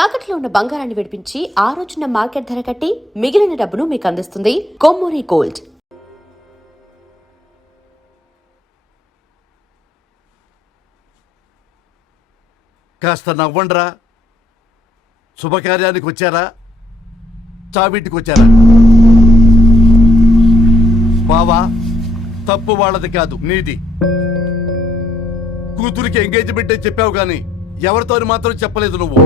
తాకట్లో ఉన్న బంగారాన్ని విడిపించి ఆ రోజున మార్కెట్ ధర కట్టి మిగిలిన డబ్బును మీకు అందిస్తుంది కొమ్మూరి గోల్డ్. కాస్త నవ్వండ్రా. శుభకార్యానికి వచ్చారా, చావింటికి వచ్చారా? బావా, తప్పు వాళ్ళది కాదు, నీది. కూతురికి ఎంగేజ్మెంట్ అని చెప్పావు గాని ఎవరితో మాత్రం చెప్పలేదు నువ్వు.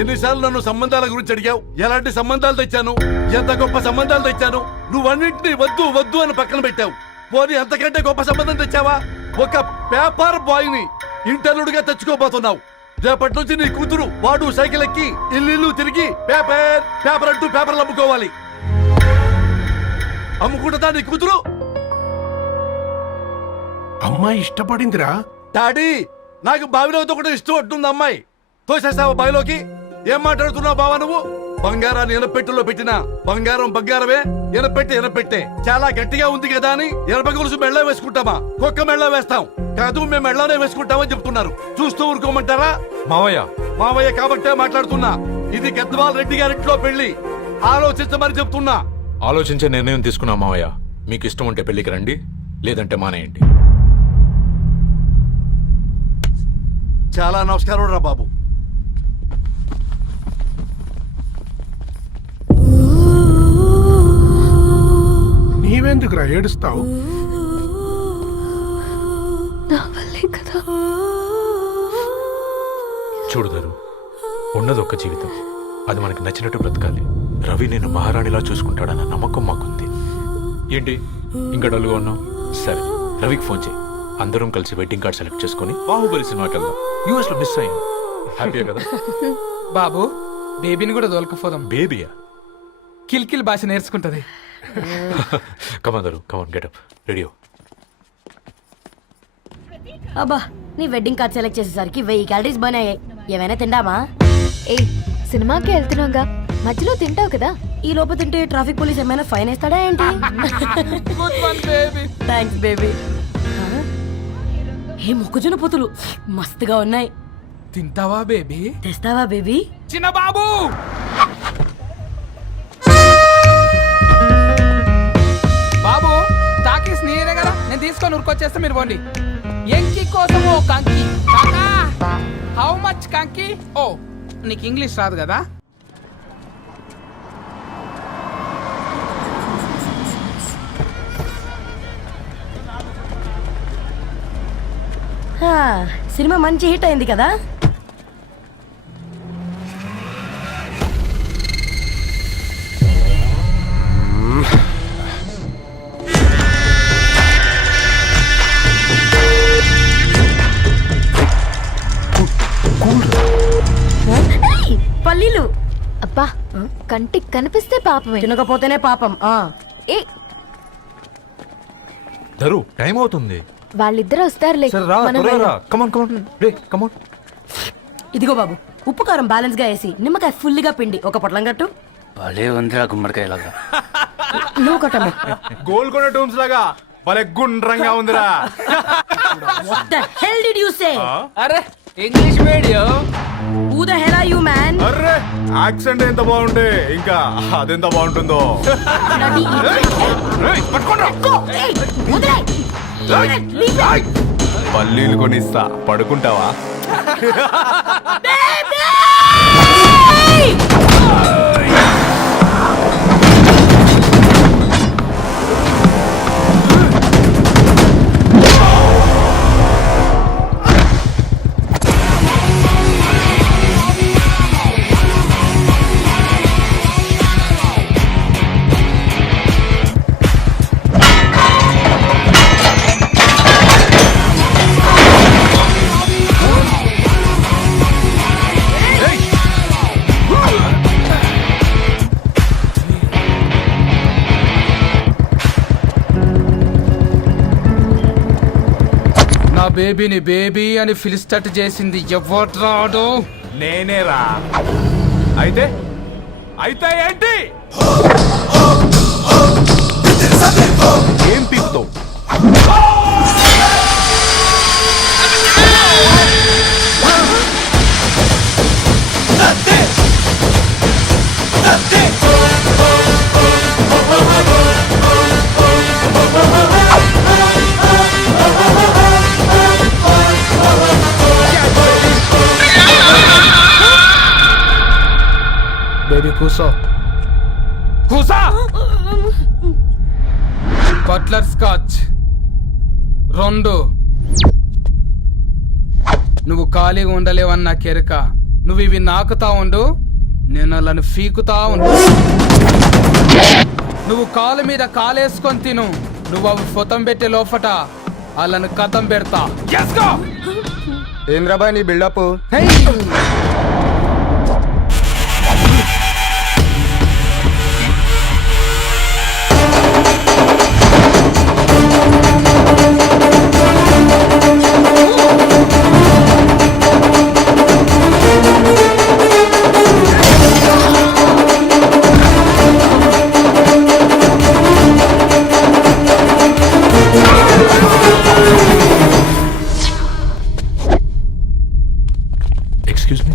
ఎన్నిసార్లు నన్ను సంబంధాల గురించి అడిగావు? ఎలాంటి సంబంధాలు తెచ్చాను, ఎంత గొప్ప సంబంధాలు తెచ్చాను. నువ్వన్నింటినీ వద్దు వద్దు అని పక్కన పెట్టావు. పోనీ అంతకంటే గొప్ప సంబంధం తెచ్చావా? ఒక పేపర్ బాయ్ ని ఇంటర్లుడిగా తెచ్చుకోబోతున్నావు. రేపటి నుంచి నీ కూతురు వాడు సైకిల్ ఎక్కి ఇల్లు తిరిగి పేపర్ పేపర్ అంటూ పేపర్లు అమ్ముకోవాలి. అమ్ముకుంటుందా నీ కూతురు? అమ్మాయి ఇష్టపడిందిరా డాడీ. నాకు బావిలోతో కూడా ఇష్టం అంటుంది అమ్మాయి. తోసేస్తావా బావిలోకి? ఏం మాట్లాడుతున్నావు బావా నువ్వు? బంగారాన్ని ఎనపెట్టులో పెట్టినా బంగారం బంగారమే, ఎనపెట్టే చాలా గట్టిగా ఉంది కదా అని ఎనప గొలుసు మెళ్ళ వేసుకుంటామా? కుక్క మెళ్ళ వేస్తాం కాదు, మేము మెళ్ళనే వేసుకుంటామని చెప్తున్నారు. చూస్తూ ఊరుకోమంటారా? మావయ్య కాబట్టే మాట్లాడుతున్నా. ఇది గద్వాల్ రెడ్డి గారింట్లో పెళ్లి. ఆలోచించమని చెప్తున్నా. ఆలోచించే నిర్ణయం తీసుకున్నా మావయ్య. మీకు ఇష్టం ఉంటే పెళ్లికి రండి, లేదంటే మానేయండి. చాలా నమస్కారం రా బాబు. నీవెందుకురా ఏడుస్తావు? చూడుదారు, ఉన్నది ఒక్క జీవితం, అది మనకి నచ్చినట్టు బ్రతకాలి. రవి నేను మహారాణిలా చూసుకుంటాడన్న నమ్మకం మాకుంది. ఏంటి ఇంకా డల్గా ఉన్నావు? సరే, రవికి ఫోన్ చేయి. అందరం కలిసి వెడ్డింగ్ కార్డ్ సెలెక్ట్ చేసుకుని బాహుబలి సినిమాకి వెళ్దాం. యూఎస్ లో మిస్ అయ్యాం. హ్యాపీయా కదా బాబు? బేబీని కూడా దొలకపోదాం. బేబీయా? కిల్కిల్ భాష నేర్చుకుంటది. కమాందరు, కమాన్, గెటప్, రెడీ. అబ్బా, నీ వెడ్డింగ్ కార్డ్ సెలెక్ట్ చేసేసరికి 1000 క్యాలరీస్ బర్న్ అయ్యాయి. ఏమైనా తిండామా? ఏ సినిమాకి వెళ్తున్నాగా, మధ్యలో తింటావు కదా. ఈ లోపు తింటే ట్రాఫిక్ పోలీస్ ఏమైనా ఫైన్ వేస్తాడా ఏంటి? Thanks baby. ఏ మొక్కజొన్న పొతులు మస్తుగా ఉన్నాయి. తింటావా బేబీ? తెస్తావా బేబీ? చిన్న బాబు, బాబు టాకీస్ నీరే కదా, నేను తీసుకొని ఉరుకొచ్చేస్తా, మీరు పోండి. ఎంకి కోసం ఓ కంకి. హౌ మచ్ కంకి? ఓ, నీకు ఇంగ్లీష్ రాదు కదా. సినిమా మంచి హిట్ అయింది కదా. పల్లీలు. అబ్బా, కంటికి కనిపిస్తే పాపమే, తినకపోతేనే పాపం. ఏ దరు, టైం అవుతుంది. వాళ్ళిద్దరు వస్తారులే. ఇదిగో బాబు, ఉప్పు కారం బ్యాలెన్స్ గా వేసి నిమ్మకాయ ఫుల్ గా పిండి ఒక పొట్లం కట్టు. భలే ఉందిరా గుమ్మడికాయలాగా. నువ్వు కట్టమ్మా. గోల్కొండ టూమ్స్ లాగా భలే గుండ్రంగా ఉందిరా. What the hell did you say? అరే English medium. Who the hell are you, man? Array, accent ఎంత బాగుంటే ఇంకా అదెంత బాగుంటుందో. Bloody idiot. Go, hey, వదిలేయ్. పల్లీలు కొనిస్తా, పడుకుంటావా? బేబీని బేబీ అని పిలిచేటట్టు చేసింది ఎవరు రాడు? నేనేరా. అయితే అయితే ఏంటి? ఏం పీకుతావు? బేబీ కూసో. కూసా బట్లర్ స్కాచ్ 2. నువ్వు ఖాళీగా ఉండలేవన్న కెరక. నువ్వు ఇవి నాకుతా ఉండు, నేను అలాను ఫీకుతా ఉండు. నువ్వు కాలు మీద కాలేసుకొని తిను. నువ్వు అవి ఫొతం పెట్టే లోపట అలాను కథం పెడతా. ఏం రాబాయ్ నీ బిల్డప్? Excuse me.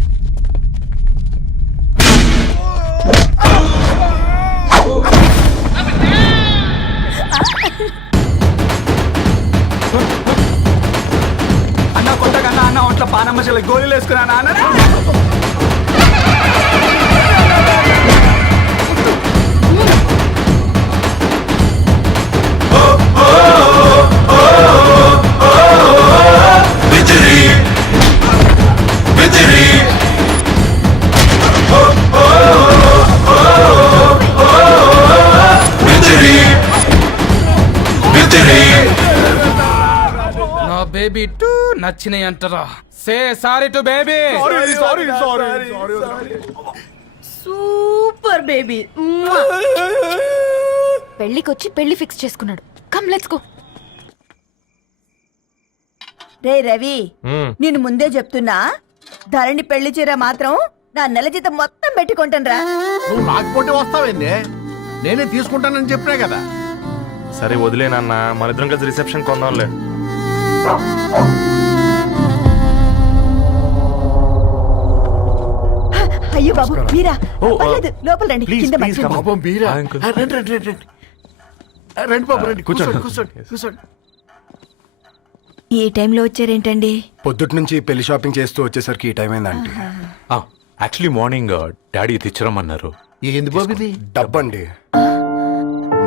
అన్న కొట్టకన్నా అన్న ఒంట్లో పానమ్మశల గోళీలు వేసుకున్నా అన్న. నా బేబీ టూ నచ్చినాయి అంటారా? Say sorry to baby. Super baby. పెళ్లికొచ్చి పెళ్లి ఫిక్స్ చేసుకున్నాడు. Come let's go. రే రవి, నేను ముందే చెప్తున్నా, ధరణి పెళ్లి చీర మాత్రం నా నెల జీతం మొత్తం పెట్టుకుంటాను రా. నువ్వు నాకు పోటీ వస్తావేంది? నేనే తీసుకుంటానని చెప్పినా కదా. సరే వదిలేనన్న, మన ఇద్దరం కలిసి రిసెప్షన్ కొందాంలే. అయ్యో బాబు మీరా, పర్లేదు, లోపల రండి. కింద మర్చిపోయాను. పాపం బీరా. ఆ, అంకుల్. రండి రండి రండి రండి. రండి బాబు రండి. కూర్చోండి కూర్చోండి కూర్చోండి. ఈ టైంలో వచ్చారేంటండి? పొద్దుటి నుంచి పెళ్లి షాపింగ్ చేస్తూ వచ్చేసరికి ఈ టైం అయిందంటే. యాక్చువల్లీ మార్నింగ్ డాడీ తెచ్చిరమ్మన్నారు. ఏంది బాబు ఇది? డబ్బండి.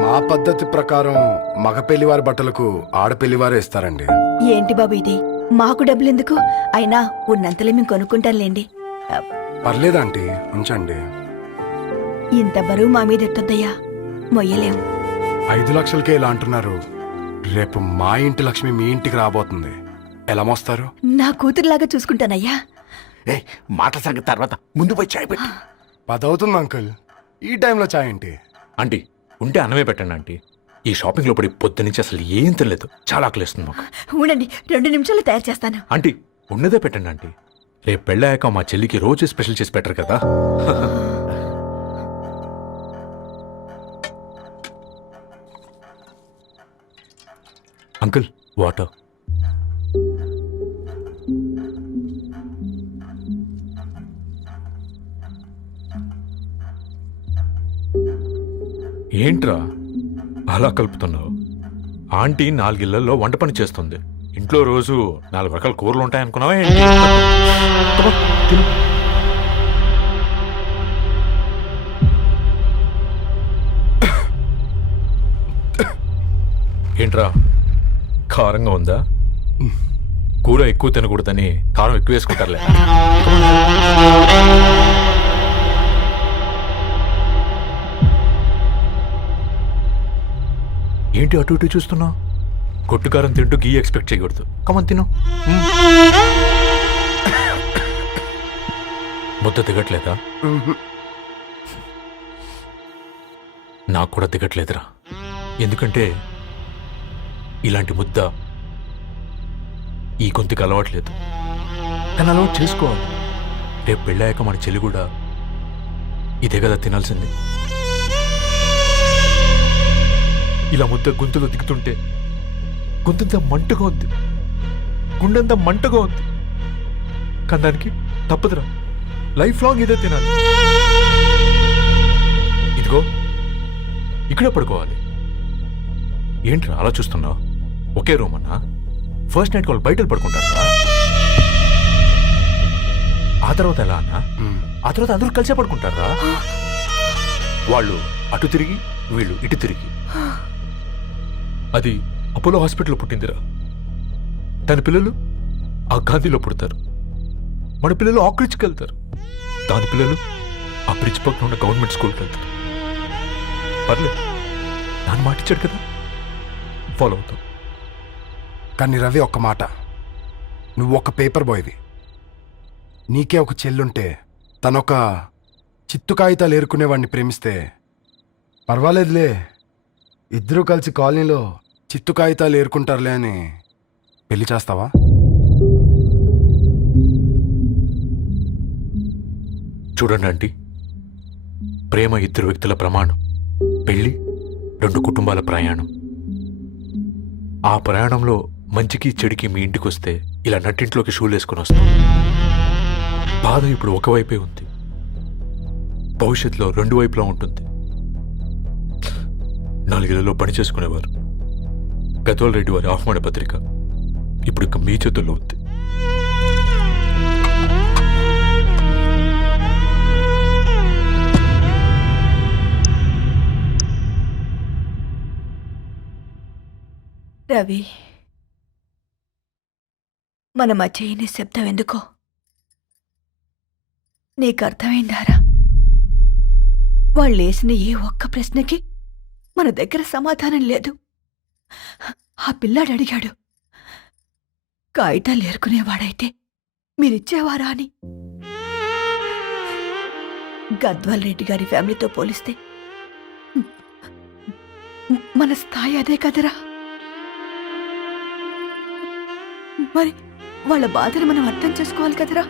మా పద్ధతి ప్రకారం మగ పెళ్లివారి బట్టలకు ఆడపెళ్లివారే ఇస్తారండి. ఏంటి బాబు ఇది? మాకు డబ్బులు ఎందుకు? అయినా ఉన్నంతలే మేము కొనుక్కుంటాంలేండి. పర్లేదంటీ, ఉంచండి. ఇంత బరువు మా మీద ఎత్తొద్దయ్యా, మొయ్యలేం. 5 లక్షలకే ఇలా అంటున్నారు. రేపు మా ఇంటి లక్ష్మి మీ ఇంటికి రాబోతుంది. ఎలా మోస్తారు? నా కూతురులాగా చూసుకుంటానయ్యా. మాట సంగతి తర్వాత, ముందు పోయి చాయ్ పెట్టి. 10 అవుతుంది అంకుల్, ఈ టైంలో చాయ్ ఏంటి? ఆంటీ ఉంటే అన్నమే పెట్టండి ఆంటీ. ఈ షాపింగ్ లో పడి పొద్దు నుంచి అసలు ఏం తెలియదు. చాలా ఆకలిస్తుంది మాకు. ఉండండి, 2 నిమిషాలు తయారు చేస్తాను. ఆంటీ ఉన్నదే పెట్టండి ఆంటీ. రేపు పెళ్ళాక మా చెల్లికి రోజు స్పెషల్ చేసి పెట్టరు కదా. Uncle water. ఏంట్రా అలా కలుపుతున్నావు? ఆంటీ 4 ఇళ్లలో వంట పని చేస్తుంది. ఇంట్లో రోజు 4 రకాల కూరలు ఉంటాయనుకున్నావా ఏంటి? అబ్బా, తిను. ఏంట్రా కారంగా ఉందా? కూర ఎక్కువ తినకూడదని కారం ఎక్కువ వేసుకుంటారులే. ఏంటి అటు ఇటు చూస్తున్నావు? కొట్టుకారం తింటూ గీ ఎక్స్పెక్ట్ చేయకూడదు. కమన్ తిను. ముద్ద దిగట్లేదా? నాకు కూడా దిగట్లేదురా. ఎందుకంటే ఇలాంటి ముద్ద ఈ గొంతుకి అలవాట్లేదు. కానీ అలవాటు చేసుకోవాలి. రేపు పెళ్ళాక మన చెల్లి కూడా ఇదే కదా తినాల్సింది. ఇలా ముద్ద గొంతులో దిగుతుంటే గొంతంతా మంటగా ఉంది, గుండెంతా మంటగా ఉంది. కానీ దానికి తప్పదురా, లైఫ్ లాంగ్ ఇదే తినాలి. ఇదిగో ఇక్కడే పడుకోవాలి. ఏంట్రా అలా చూస్తున్నావు? ఒకే రూమ్ అన్నా? ఫస్ట్ నైట్ వాళ్ళు బయట పడుకుంటారు. ఆ తర్వాత ఎలా అన్నా? ఆ తర్వాత అందరూ కలిసే పడుకుంటారా? వాళ్ళు అటు తిరిగి వీళ్ళు ఇటు తిరిగి. అది అపోలో హాస్పిటల్లో పుట్టిందిరా. దాని పిల్లలు ఆ గాంధీలో పుడతారు. మన పిల్లలు ఆక్రిడ్జ్కి వెళ్తారు. దాని పిల్లలు ఆ బ్రిడ్జ్ పక్కన ఉన్న గవర్నమెంట్ స్కూల్కి వెళ్తారు. పర్లేదు, నాన్న మాట ఇచ్చాడు కదా, ఫాలో అవుతాం. కానీ రవి ఒక్క మాట, నువ్వు ఒక పేపర్ బాయ్వి. నీకే ఒక చెల్లుంటే తనొక చిత్తు కాగితాలు ఏరుకునేవాడిని ప్రేమిస్తే పర్వాలేదులే, ఇద్దరూ కలిసి కాలనీలో చిత్తు కాగితాలు ఏరుకుంటారులే అని పెళ్లి చేస్తావా? చూడండి ఆంటీ, ప్రేమ ఇద్దరు వ్యక్తుల ప్రమాణం, పెళ్లి రెండు కుటుంబాల ప్రయాణం. ఆ ప్రయాణంలో మంచికి చెడుకి మీ ఇంటికి వస్తే ఇలా నట్టింట్లోకి షూలు వేసుకుని వస్తాం. బాధ ఇప్పుడు ఒకవైపే ఉంది, భవిష్యత్తులో రెండు వైపులా ఉంటుంది. 4 ఏళ్లలో పని చేసుకునేవారు గద్వాల్ రెడ్డి వారి ఆహ్వాన పత్రిక ఇప్పుడు ఇక మీ చేతుల్లో ఉంది. రవి, మన మధ్య ఈ నిశ్శబ్దం ఎందుకో నీకు అర్థమైందారా? వాళ్ళు వేసిన ఏ ఒక్క ప్రశ్నకి మన దగ్గర సమాధానం లేదు. ఆ పిల్లాడు అడిగాడు, కాగితాలు ఏరుకునేవాడైతే మీరిచ్చేవారా అని. గద్వాల్ రెడ్డి గారి ఫ్యామిలీతో పోలిస్తే మన స్థాయి అదే కదరా. మరి వాళ్ళ బాధను మనం అర్థం చేసుకోవాలి కదరా.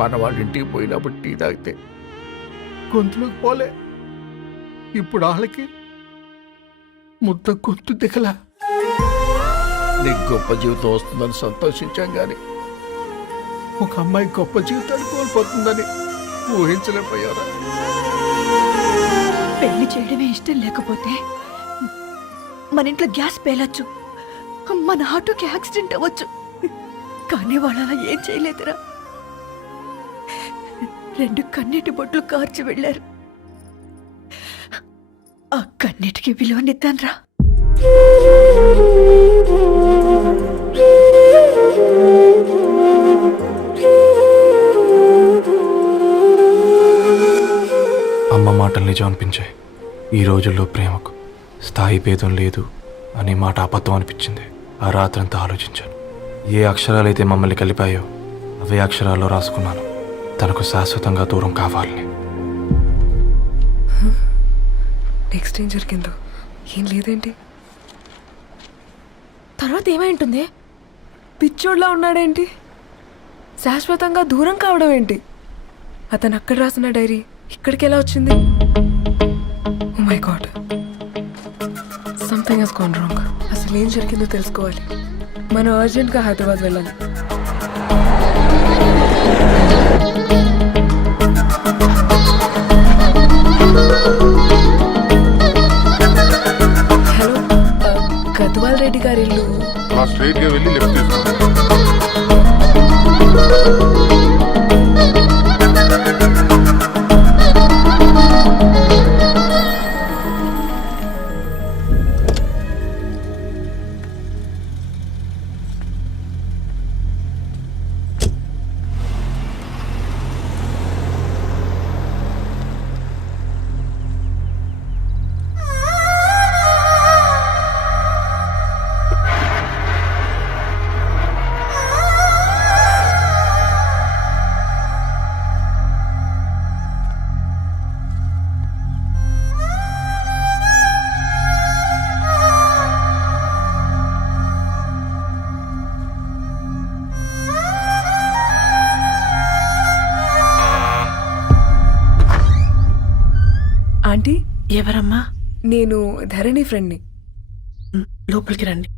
మన వాళ్ళ ఇంటికి పోయినప్పుడు టీ తాగితే గొంతులోకి పోలే, ఇప్పుడు వాళ్ళకి ముద్ద గొంతు దిగలా. నీకు గొప్ప జీవితం వస్తుందని సంతోషించాం కానీ ఒక అమ్మాయి గొప్ప జీవితాన్ని కోల్పోతుందని ఊహించలేకపోయారా? పెళ్లి చేయడమే ఇష్టం లేకపోతే మన ఇంట్లో గ్యాస్ పేలొచ్చు, మన ఆటోకి యాక్సిడెంట్ అవ్వచ్చు, కానీ వాళ్ళు అలా ఏం చేయలేదురా. 2 కన్నీటి బొట్లు కార్చి వెళ్ళారు. ఆ కన్నీటికి విలువనిద్దాన్రా. అమ్మ మాటలు నిజం అనిపించాయి. ఈ రోజుల్లో ప్రేమకు స్థాయి భేదం లేదు అనే మాట అబద్ధం అనిపించింది. ఆ రాత్రంతా ఆలోచించాను. ఏ అక్షరాలైతే మమ్మల్ని కలిపాయో అవే అక్షరాల్లో రాసుకున్నాను, తనకు శాశ్వతంగా దూరం కావాలని. నెక్స్ట్ ఏం జరిగిందో ఏం లేదేంటి? తర్వాత ఏమై ఉంటుంది? పిచ్చోడ్లా ఉన్నాడేంటి? శాశ్వతంగా దూరం కావడం ఏంటి? అతను అక్కడ రాసిన డైరీ ఇక్కడికి ఎలా వచ్చింది? Oh my God, something has gone wrong. అసలు ఏం జరిగిందో తెలుసుకోవాలి. మనం అర్జెంట్గా హైదరాబాద్ వెళ్ళాలి. హలో, గద్వాల్ రెడ్డి గారి ఇల్లు స్ట్రైట్గా వెళ్ళి లెఫ్ట్ తీసుకోండి. ఆంటీ, ఎవరమ్మా? నేను ధరణి ఫ్రెండ్ని. లోపలికి రండి.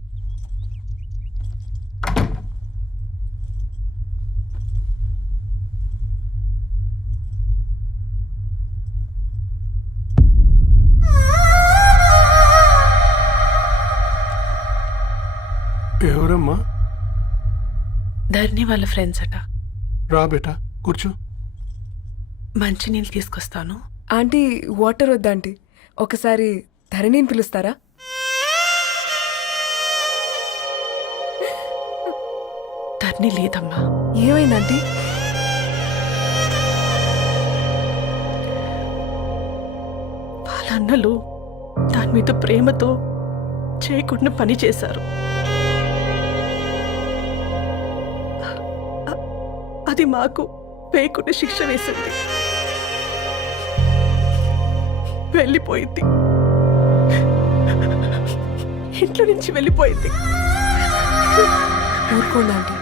ఎవరమ్మా? ధరణి వాళ్ళ ఫ్రెండ్స్ అట. రా బేటా, కూర్చో. మంచినీళ్ళు తీసుకొస్తాను. ఆంటీ వాటర్ వద్దా ఆంటీ, ఒకసారి ధరణిని పిలుస్తారా? ధరణి లేదమ్మా. ఏమైంది ఆంటీ? వాళ్ళ అన్నలు దాని మీద ప్రేమతో చేయకుండా పని చేశారు. అది మాకు వేయకుండా శిక్ష వేసింది. వెళ్ళిపోయింది, ఇంట్లో నుంచి వెళ్ళిపోయింది. ఊరుకోండి ఆంటీ,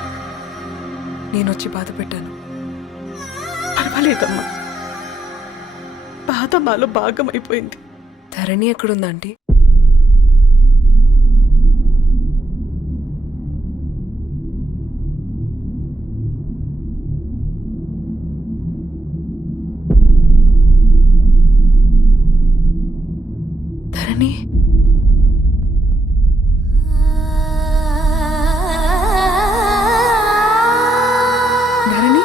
నేను వచ్చి బాధ పెట్టాను. పర్వాలేదమ్మా, బాధ మాలో భాగం అయిపోయింది. ధరణి ఎక్కడుందా ఆంటీ? ధరణి ధరణి,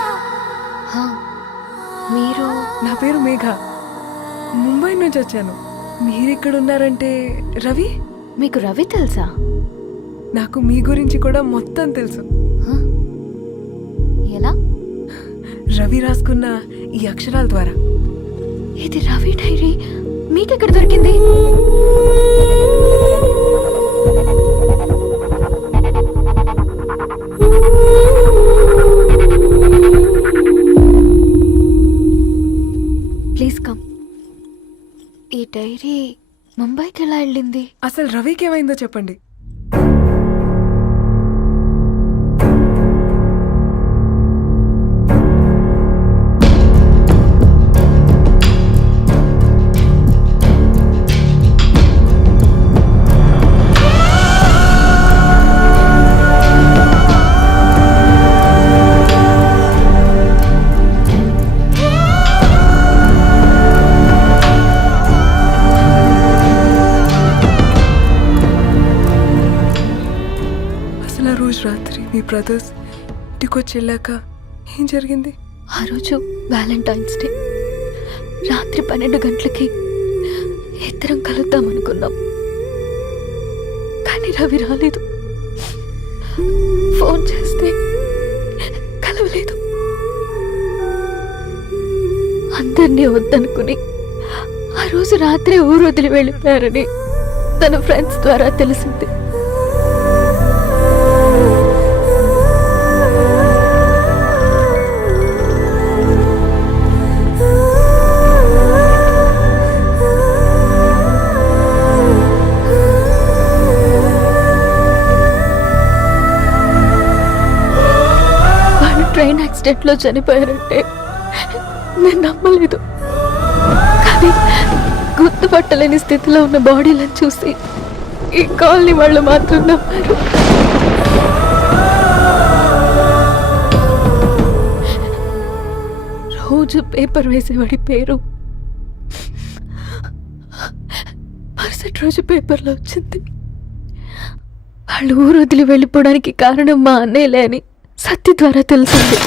మీరు నా పేరు మేఘ, ముంబై నుంచి వచ్చాను. మీరెక్కడున్నారంటే రవి? మీకు రవి తెలుసా? నాకు మీ గురించి కూడా మొత్తం తెలుసు. ఎలా? రవి రాసుకున్న ఈ అక్షరాల ద్వారా. ఇది రవి డైరీ మీకెక్కడ దొరికింది? Please come. ఈ డైరీ ముంబైకి ఎలా వెళ్ళింది? అసలు రవికి ఏమైందో చెప్పండి. అసలు ఆ రోజు రాత్రి మీ బ్రదర్స్ ఇంటికొచ్చి వెళ్ళాక ఏం జరిగింది? ఆ రోజు వ్యాలంటైన్స్ డే రాత్రి 12 గంటలకి ఇద్దరం కలుద్దాం అనుకున్నాం. కానీ రవి రాలేదు. ఫోన్ చేస్తే కలవలేదు. అందరినీ వద్దనుకుని ఆ రోజు రాత్రి ఊరు వదిలి వెళ్ళిపోయారని తన ఫ్రెండ్స్ ద్వారా తెలిసింది. ట్రైన్ యాక్సిడెంట్ లో చనిపోయారంటే నేను నమ్మలేదు. కానీ గుర్తుపట్టలేని స్థితిలో ఉన్న బాడీలను చూసి ఈ కాలనీ వాళ్ళు మాత్రం నమ్మారు. రోజు పేపర్ వేసేవాడి పేరు మరుసటి రోజు పేపర్లో వచ్చింది. వాళ్ళు ఊరు వదిలి వెళ్ళిపోవడానికి కారణం మా అన్నయ్యలే అని సత్య ద్వారా తెలిసింది.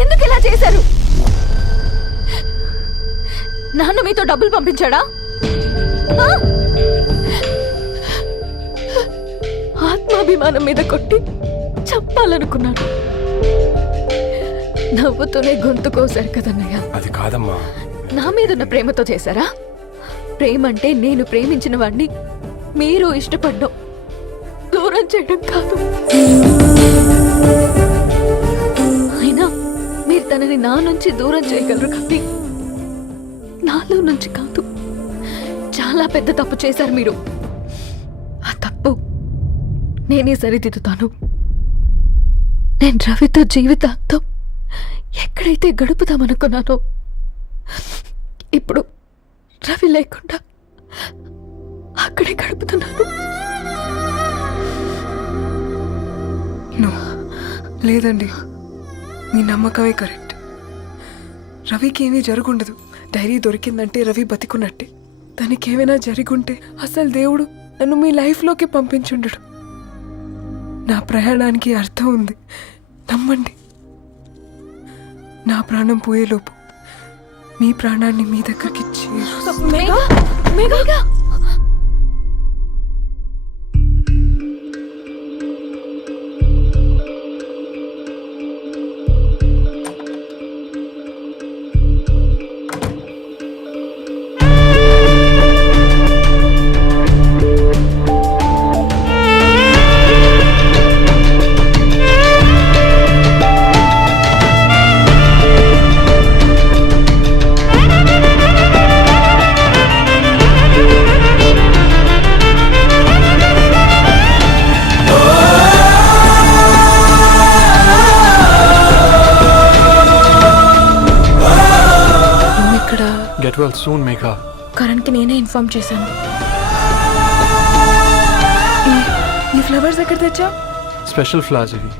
ఎందుకు ఇలా చేశారు? నాన్న మీతో డబ్బులు పంపించాడా? ఆత్మాభిమానం మీద కొట్టి చంపాలనుకున్నాడు. నవ్వుతూనే గొంతు కోసారు కదన్నయ్య. అది కాదమ్మా. నా మీదున్న ప్రేమతో చేశారా? ప్రేమ అంటే నేను ప్రేమించిన వాడిని మీరు ఇష్టపడ్డం, దూరం చేయడం కాదు. అయినా మీరు తనని నా నుంచి దూరం చేయగలరు కానీ నాలో నుంచి కాదు. చాలా పెద్ద తప్పు చేశారు మీరు. ఆ తప్పు నేనే సరిదిద్దుతాను. నేను రవితో జీవితాంతం ఎక్కడైతే గడుపుదామనుకున్నానో ఇప్పుడు రవి లేకుండా అక్కడే గడుపుతున్నాను. లేదండి, మీ నమ్మకమే కరెక్ట్. రవికి ఏమీ జరుగుండదు. డైరీ దొరికిందంటే రవి బతికున్నట్టే. తనకేమైనా జరుగుంటే అసలు దేవుడు నన్ను మీ లైఫ్లోకి పంపించుండడు. నా ప్రయాణానికి అర్థం ఉంది, నమ్మండి. నా ప్రాణం పోయేలోపు మీ ప్రాణాన్ని మీ దగ్గరికి ఇచ్చి Megha Megha get well soon Megha. కరణ్కి నేనే ఇన్ఫార్మ్ చేశాను. ఈ ఫ్లవర్స్ ఎక్కడ తెచ్చా? స్పెషల్ ఫ్లవర్స్ ఇవి.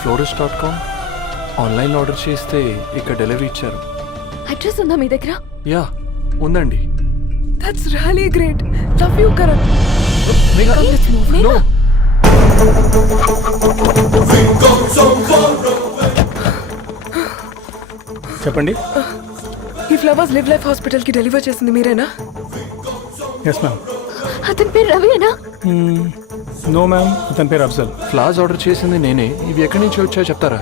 florist.com ఆన్లైన్లో ఆర్డర్ చేస్తే ఇక్కడ డెలివరీ ఇచ్చారు. అడ్రస్ ఉందా మీ దగ్గర? యా ఉందండి. That's really great. Love you Karan. No. చెప్పండి. ఈ ఫ్లవర్స్ లివ్ లైఫ్ హాస్పిటల్ కి డెలివర్ చేసింది మీరేనా? Yes ma'am. అతని పేరు రవియేనా? నో మ్యామ్, అతని పేరు అఫ్జల్. ఫ్లవర్స్ ఆర్డర్ చేసింది నేనే. ఇవి ఎక్కడి నుంచి వచ్చాయో చెప్తారా?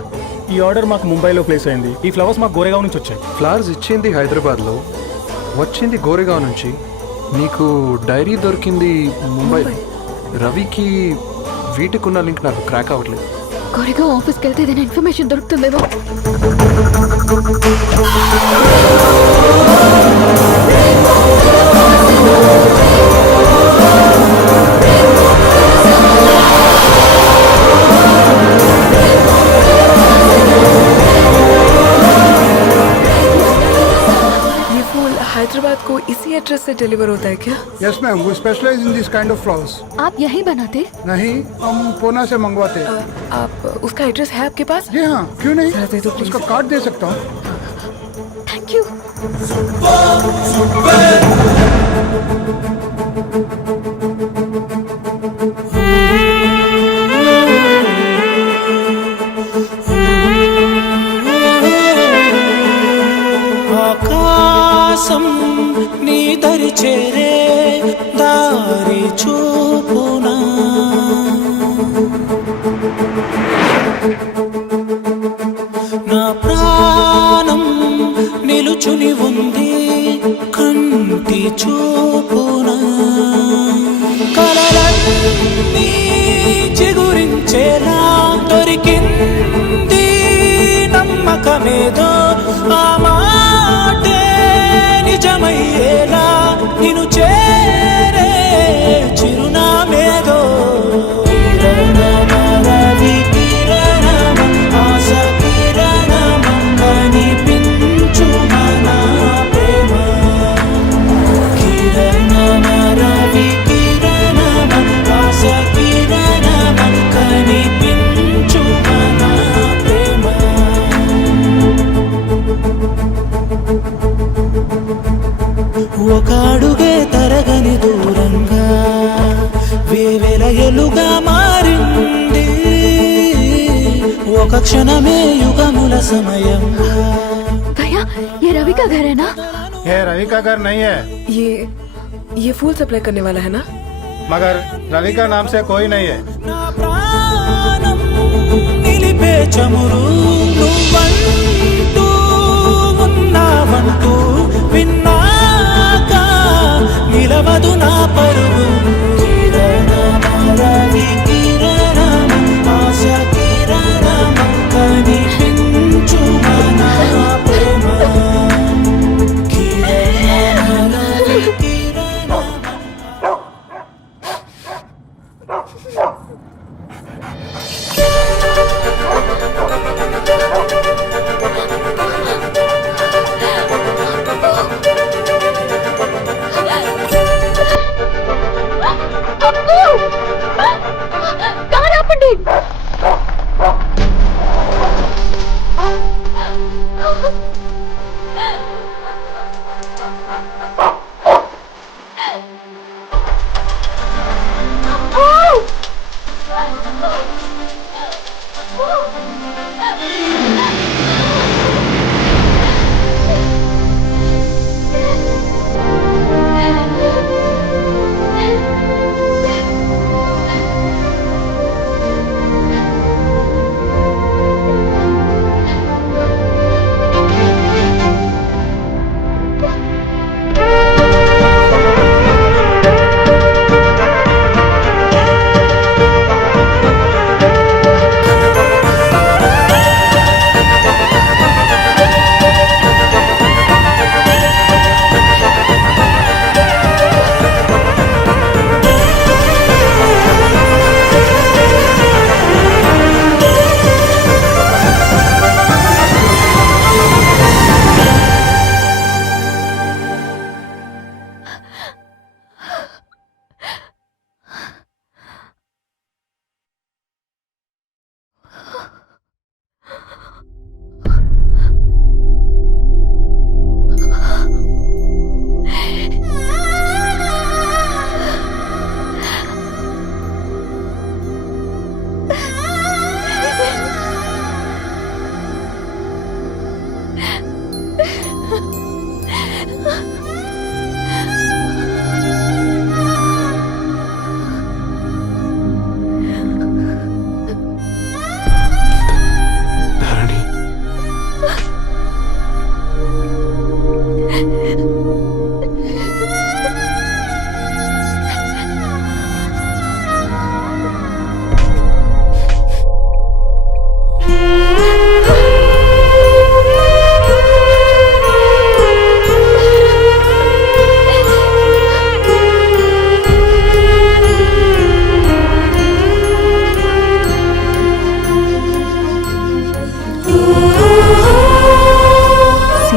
ఈ ఆర్డర్ మాకు ముంబైలో ప్లేస్ అయింది. ఈ ఫ్లవర్స్ మాకు గోరేగావ్ నుంచి వచ్చాయి. ఫ్లవర్స్ ఇచ్చింది హైదరాబాద్లో, వచ్చింది గోరేగావ్ నుంచి. నీకు డైరీ దొరికింది ముంబై. రవికి వీటికున్న లింక్ నాకు క్రాక్ అవ్వట్లేదు. కోరిగా ఆఫీస్కి వెళ్తే ఏదైనా ఇన్ఫర్మేషన్ దొరుకుతుందేమో. ये फूल हैदराबाद को इसी एड्रेस से डिलीवर होता है क्या? Yes ma'am, we specialise in this kind of flowers. आप यही बनाते? नहीं, हम पूना से मंगवाते हैं. आप उसका एड्रेस है आपके पास? जी हाँ, क्यों नहीं? जरा दे दो प्लीज. उसका कार्ड दे सकता हूँ. Thank you. ఆకాశం నీ దరి చేరే దారి చూపునా, నా ప్రాణం నిలుచుని ఉంది కంటి చూపునా, కలలన్నీ చిగురించేలా దొరికింది నమ్మకమేదో, ఆ మాటే నిజమయ్యేలా నిన్ను చేరే చిరునామేదో. రవి కిరణమ ఆశ కిరణమ కనిపించు మన ప్రేమ. కిరణమ రవి కిరణమ ఆశ కిరణమ కనిపించు మన ప్రేమ. ఒక అడుగే తరగని దూరంగా వేవేల ఎలుగా మారింది, ఒక క్షణమే యుగముల సమయంగా. भैया ये रवि का घर है ना? ये रवि का घर नहीं है, ये फूल सप्लाई करने वाला है ना? मगर रवि का नाम से कोई नहीं है. నా ప్రాణం నిలిపే చమురు నువ్వంటూ ఉన్నావంటూ విన్నాక నిలవదు నా పరుగు. కిరణమ రవి కిరణమ ఆశ కిరణమ కనిపించు మన ప్రేమ. కిరణమ రవి కిరణమ.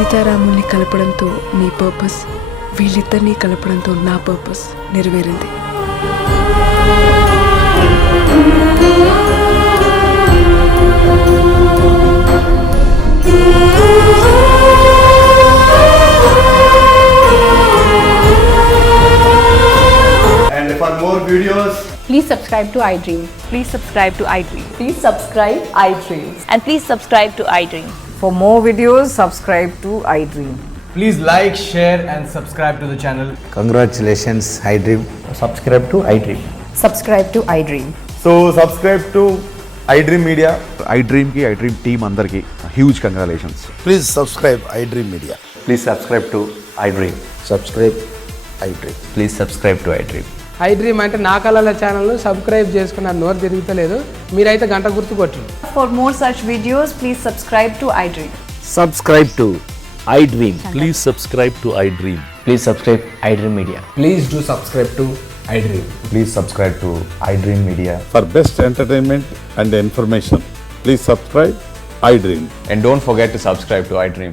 సీతారాముల్ని కలపడంతో నీ పర్పస్, వీళ్ళిద్దరినీ కలపడంతో నా పర్పస్ నెరవేరింది. And for more videos, Please subscribe to iDream. Please subscribe to iDream. Please subscribe iDream. And please subscribe to iDream. For more videos, subscribe to iDream. please like, share, and subscribe to the channel. Congratulations iDream. Subscribe to iDream. Subscribe to iDream. So subscribe to iDream Media. iDream కి iDream team అందరికి huge congratulations. Please subscribe iDream Media. Please subscribe to iDream. Subscribe iDream. Please subscribe to iDream. iDream అంటే నా కళల channel subscribe చేసుకున్నారు, నోరు తిరుగుతలేదు. మీరైతే గంట గుర్తు కొట్టండి. For more such videos, please subscribe to iDream. Subscribe to iDream. Please subscribe to iDream. Please subscribe iDream Media. Please do subscribe to iDream. Please subscribe to iDream media. For best entertainment and information, please subscribe iDream. And don't forget to subscribe to iDream.